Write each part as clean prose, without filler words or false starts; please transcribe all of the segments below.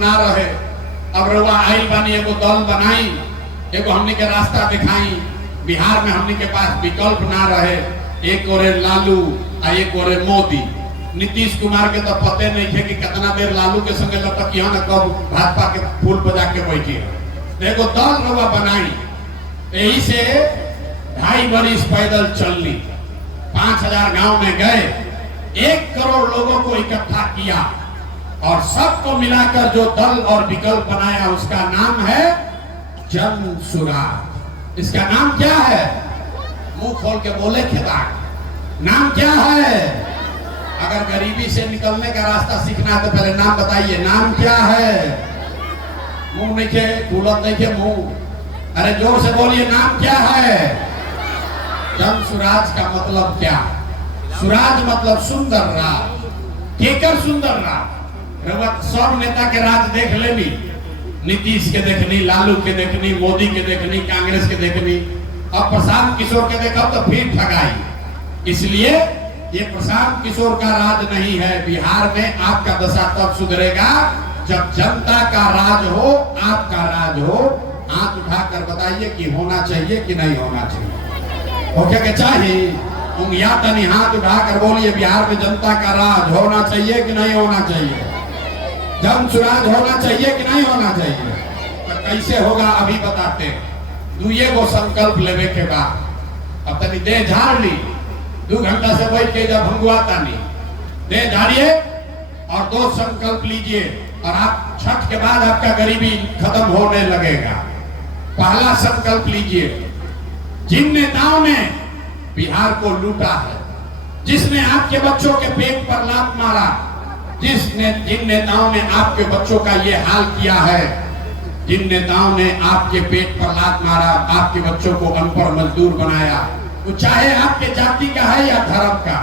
ना रहे। अब रउआ आई बानी एगो दल बनाई, एगो हमनी के रास्ता दिखाई। बिहार में हमनी के पास विकल्प ना रहे, एक ओरे लालू आ एक ओरे मोदी। नीतीश कुमार के तो पते नहीं थे कि कितना देर लालू के संगे लटकी न कब भाजपा के फूल बजा के बैठी है। एगो दल रउआ बनाई, यही से 2.5 बरिस पैदल चलनी, 5000 गांव में गए, 1 करोड़ लोगों को इकट्ठा किया और सबको मिलाकर जो दल और विकल्प बनाया उसका नाम है जन सुराज। इसका नाम क्या है? मुंह खोल के बोले खिदार, नाम क्या है? अगर गरीबी से निकलने का रास्ता सीखना है तो पहले नाम बताइए, नाम क्या है? मुंह नहीं खे फूलत नहीं खे मुंह, अरे जोर से बोलिए, नाम क्या है? जन सुराज का मतलब क्या? सुराज मतलब सुंदर राज। केकर सुंदर राज? सब नेता के राज देख लेनी, नीतीश के देखनी, लालू के देखनी, मोदी के देखनी, कांग्रेस के देखनी। अब प्रशांत किशोर के देखा तो फिर ठगाई। इसलिए ये प्रशांत किशोर का राज नहीं है। बिहार में आपका दशा तब सुधरेगा जब जनता का राज हो, आपका राज हो। हाथ उठाकर बताइए कि होना चाहिए कि नहीं होना चाहिए? हो क्या चाहिए? उंगलियां तनी हाथ उठाकर बोलिए, बिहार में जनता का राज होना चाहिए कि नहीं होना चाहिए? जन सुराज होना चाहिए कि नहीं होना चाहिए? तो कैसे होगा अभी बताते हैं। दुए गो संकल्प लेवे के बाद अब तनी दे झाड़ ली, 2 घंटा से बैठ के जब भंगुआता नहीं, दे झाड़िए और 2 संकल्प लीजिए और आप छठ के बाद आपका गरीबी खत्म होने लगेगा। पहला संकल्प लीजिए, जिन नेताओं ने बिहार को लूटा है, जिसने आपके बच्चों के पेट पर लात मारा, जिन नेताओं ने आपके बच्चों का ये हाल किया है, जिन नेताओं ने आपके पेट पर लात मारा, आपके बच्चों को अनपढ़ मजदूर बनाया, वो चाहे आपके जाति का है या धर्म का,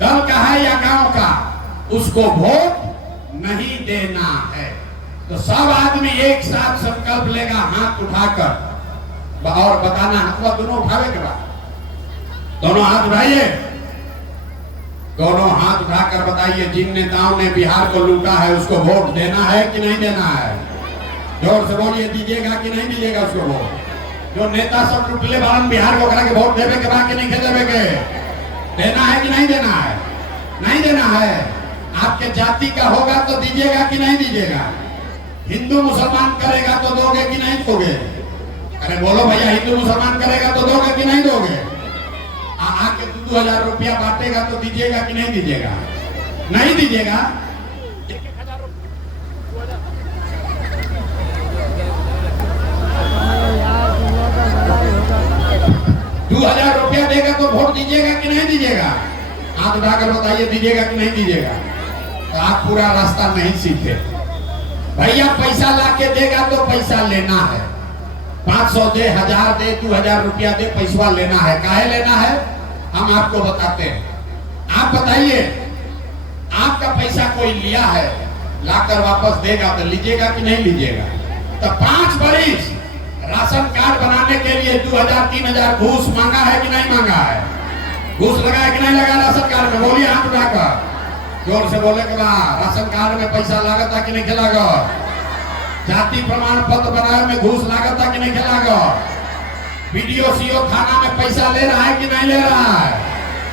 दल का है या गांव का, उसको वोट नहीं देना है। तो सब आदमी एक साथ संकल्प लेगा हाथ उठाकर और बताना, हाथ दोनों उठावे के बाद दोनों हाथ उठाइए, दोनों हाथ उठाकर बताइए, जिन नेताओं ने बिहार को लूटा है उसको वोट देना है कि नहीं देना है? जोर से बोलिए, दीजिएगा कि नहीं दीजिएगा उसको वोट? जो नेता सब लुटले बारन बिहार को करा के वोट देवे के बाद कि नहीं देवे के? देना है कि नहीं देना है? नहीं देना है। आपके जाति का होगा तो दीजिएगा कि नहीं दीजिएगा? हिंदू मुसलमान करेगा तो दोगे कि नहीं दोगे? अरे बोलो भैया, हिंदू मुसलमान करेगा तो दोगे कि नहीं दोगे? आके 2,000 रुपया बांटेगा तो दीजिएगा कि नहीं दीजिएगा? नहीं दीजिएगा। 2,000 रुपया देगा तो वोट दीजिएगा कि नहीं दीजिएगा? हाथ उठाकर बताइए, दीजिएगा कि नहीं दीजिएगा? तो आप पूरा रास्ता नहीं सीखे। भैया पैसा लाके देगा तो पैसा लेना है, 500 दे, 1000 दे, 2000 रुपया दे, पैसा लेना है। काहे लेना है हम आपको बताते हैं। आप बताइए, आपका पैसा कोई लिया है, लाकर वापस देगा तो लीजिएगा कि नहीं लीजिएगा? तो 5 बरिस राशन कार्ड बनाने के लिए 2000-3000 घूस मांगा है कि नहीं मांगा है? घूस लगा है कि नहीं लगा राशन कार्ड में? बोलिए हाथ उठाकर, जोर से बोले के बाद। राशन कार्ड में पैसा लागता कि नहीं खेलागा? जाति प्रमाण पत्र बनाने में घूस लागता कि नहीं खेलागा? वीडियो सीओ थाना में पैसा ले रहा है कि नहीं ले रहा है?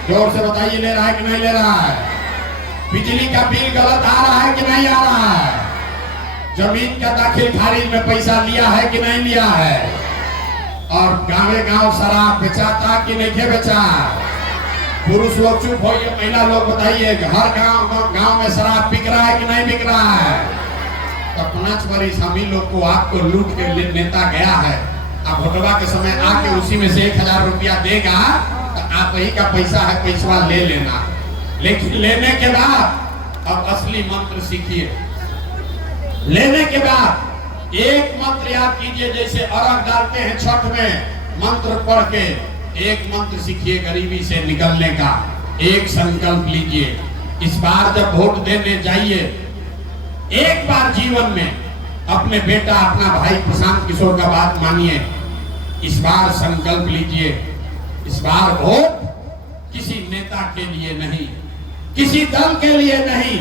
जोर से बताइए, ले रहा है कि नहीं ले रहा है? बिजली का बिल गलत आ रहा है कि नहीं आ रहा है? जमीन का दाखिल खारिज में पैसा लिया है कि नहीं लिया है? और गाँवे गांव शराब बेचाता कि नहीं बेचा? पुरुष लोग चुप होइए, महिला लोग बताइए, हर गांव में शराब बिक रहा है कि नहीं बिक रहा है? तो 5 बरिस हम ही लोग को आपको लूट के नेता गया है। अब भोटवा के समय आके उसी में से 1000 रुपया देगा तो आप ही का पैसा है, पैसा ले लेना। लेकिन लेने के बाद अब असली मंत्र सीखिए। लेने के बाद एक मंत्र याद कीजिए, जैसे अर्घ डालते हैं छठ में, मंत्र पढ़ के एक मंत्र सीखिए गरीबी से निकलने का। एक संकल्प लीजिए, इस बार जब वोट देने जाइए, एक बार जीवन में अपने बेटा, अपना भाई प्रशांत किशोर का बात मानिए। इस बार संकल्प लीजिए, इस बार वोट किसी नेता के लिए नहीं, किसी दल के लिए नहीं,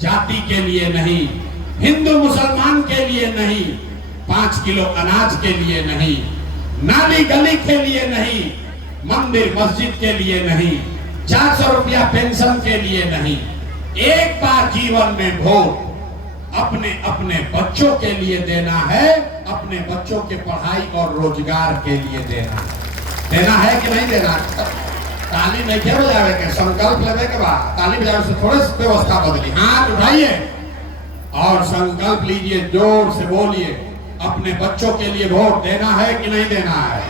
जाति के लिए नहीं, हिंदू मुसलमान के लिए नहीं, 5 किलो अनाज के लिए नहीं, नाली गली के लिए नहीं, मंदिर मस्जिद के लिए नहीं, 400 रुपया पेंशन के लिए नहीं, एक बार जीवन में वोट अपने अपने बच्चों के लिए देना है, अपने बच्चों के पढ़ाई और रोजगार के लिए देना है कि नहीं देना। ताली नहीं क्या बजावे के, संकल्प लेवे के बाद ताली बजावे से थोड़े व्यवस्था बदली। हाथ उठाइए और संकल्प लीजिए, जोर से बोलिए, अपने बच्चों के लिए वोट देना है कि नहीं देना है।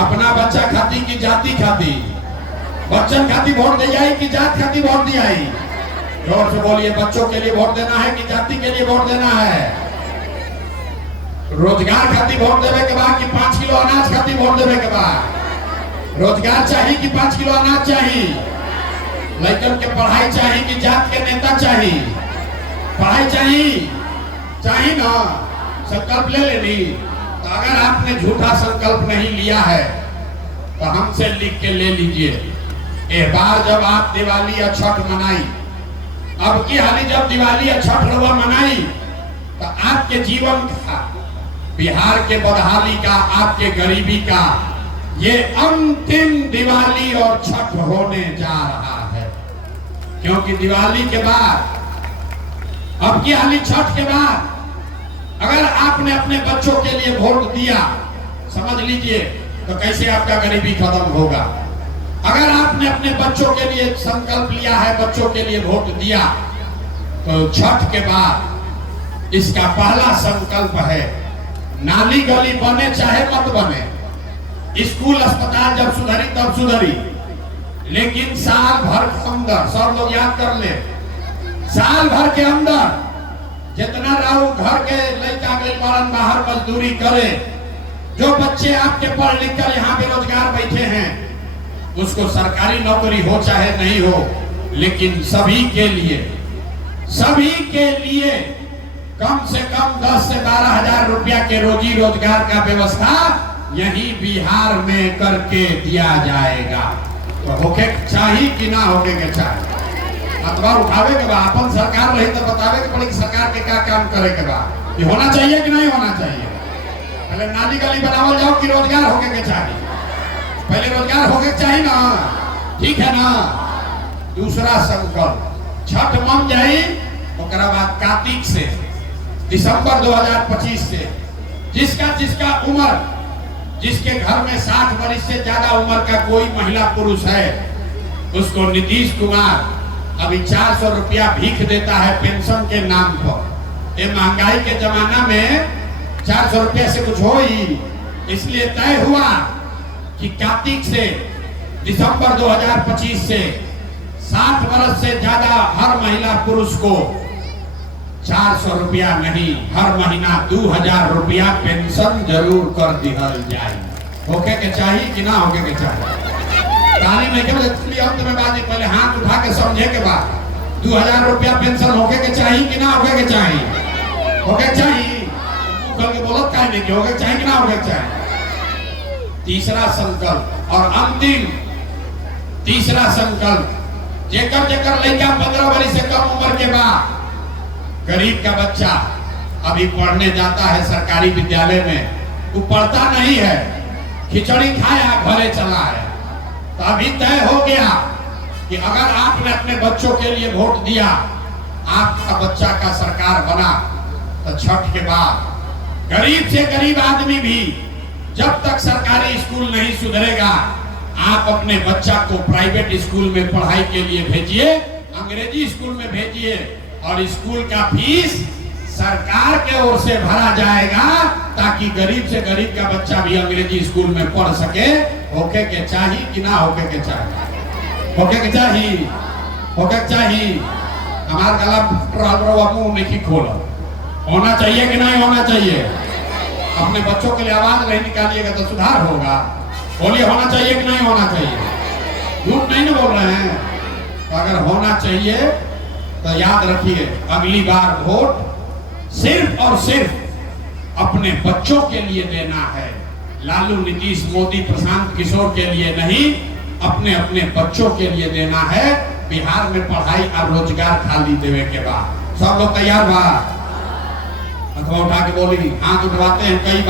अपना बच्चा खाती की जाति खाती, बच्चन खाती वोट दी जाए कि जात खाती वोट दी आई। जोर से बोलिए, बच्चों के लिए वोट देना है कि जाति के लिए वोट देना है। रोजगार खाती वोट देवे के बाद कि 5 किलो अनाज खाती वोट देवे के बाद। रोजगार चाहिए कि 5 किलो अनाज चाहिए। लड़कन के पढ़ाई चाहिए कि जात के नेता चाहिए। पढ़ाई चाहिए ना, संकल्प ले लेनी। तो अगर आपने झूठा संकल्प नहीं लिया है तो हमसे लिख के ले लीजिए। एक बार जब आप दिवाली या छठ मनाई, अब की हाली जब दिवाली या छठ रवा मनाई, तो आपके जीवन का, बिहार के बदहाली का, आपके गरीबी का ये अंतिम दिवाली और छठ होने जा रहा है। क्योंकि दिवाली के बाद, अब की हाली छठ के बाद, अगर आपने अपने बच्चों के लिए वोट दिया, समझ लीजिए तो कैसे आपका गरीबी खत्म होगा। अगर आपने अपने बच्चों के लिए संकल्प लिया है, बच्चों के लिए वोट दिया, तो छठ के बाद इसका पहला संकल्प है, नाली गली बने चाहे मत बने, स्कूल अस्पताल जब सुधरी तब सुधरी, लेकिन साल भर के अंदर, सब लोग याद कर ले, साल भर के अंदर जितना राहु घर के लड़का बारन बाहर मजदूरी करे, जो बच्चे आपके पढ़ लिख कर यहाँ बेरोजगार बैठे हैं, उसको सरकारी नौकरी हो चाहे नहीं हो, लेकिन सभी के लिए कम से कम 10 से 12 हजार रुपया के रोजी रोजगार का व्यवस्था यही बिहार में करके दिया जाएगा। तो होके चाहिए कि ना होके के चाहिए, अखबार उठावे के बाद अपन सरकार रही तो बतावे के पड़ी कि सरकार के क्या काम करे के बाद, ये होना चाहिए कि नहीं होना चाहिए। पहले नाली गली बनावल जाओ कि रोजगार होके के चाहिए, पहले रोजगार होके चाहिए ना, ठीक है ना। दूसरा संकल्प, छठ मन जाई, ओकरा बाद कार्तिक से दिसंबर 2025 से जिसका उम्र, जिसके घर में 60 वर्ष से ज्यादा उम्र का कोई महिला पुरुष है, उसको नीतीश कुमार अभी 400 रुपया भीख देता है पेंशन के नाम पर। ये महंगाई के जमाना में 400 रुपया से कुछ हो ही, इसलिए तय हुआ कि कार्तिक से दिसंबर 2025 से 60 वर्ष से ज्यादा हर महिला पुरुष को 400 रुपया नहीं, हर महीना 2000 रुपया पेंशन जरूर कर दिया जाए। होके के चाहिए कि ना होके के चाहिए। ताली नहीं के अंत में बात, पहले हाथ उठा के समझे के बाद 2000 रुपया पेंशन होके के चाहिए कि ना होके के चाहिए। होके चाहिए, कल के बोलत काहे नहीं कि होके चाहिए कि ना होके चाहिए। तीसरा संकल्प और अंतिम तीसरा संकल्प, जेकर लड़का 15 वर्ष से कम उम्र के बाद, गरीब का बच्चा अभी पढ़ने जाता है सरकारी विद्यालय में, वो पढ़ता नहीं है, खिचड़ी खाया घरे चला है, तो अभी तय हो गया कि अगर आपने अपने बच्चों के लिए वोट दिया, आपका बच्चा का सरकार बना, तो छठ के बाद गरीब से गरीब आदमी भी जब तक सरकारी स्कूल नहीं सुधरेगा, आप अपने बच्चा को प्राइवेट स्कूल में पढ़ाई के लिए भेजिए, अंग्रेजी स्कूल में भेजिए, और स्कूल का फीस सरकार के ओर से भरा जाएगा, ताकि गरीब से गरीब का बच्चा भी अंग्रेजी स्कूल में पढ़ सके। होके के चाहिए कि ना होके के चाहिए। होके के चाहिए, होके के चाहिए। हमार गला मुंह नहीं खोला, होना चाहिए कि नहीं होना चाहिए। अपने बच्चों के लिए आवाज नहीं निकालिएगा तो सुधार होगा। बोलिए, होना चाहिए कि नहीं होना चाहिए। झूठ नहीं ना बोल रहे हैं। तो अगर होना चाहिए तो याद रखिए, अगली बार वोट सिर्फ और सिर्फ अपने बच्चों के लिए देना है। लालू, नीतीश, मोदी, प्रशांत किशोर के लिए नहीं, अपने अपने बच्चों के लिए देना है। बिहार में पढ़ाई और रोजगार खाली देवे के बाद सब लोग तैयार बा। अथवा उठा के बोली, हाथ उठवाते हैं कई बार।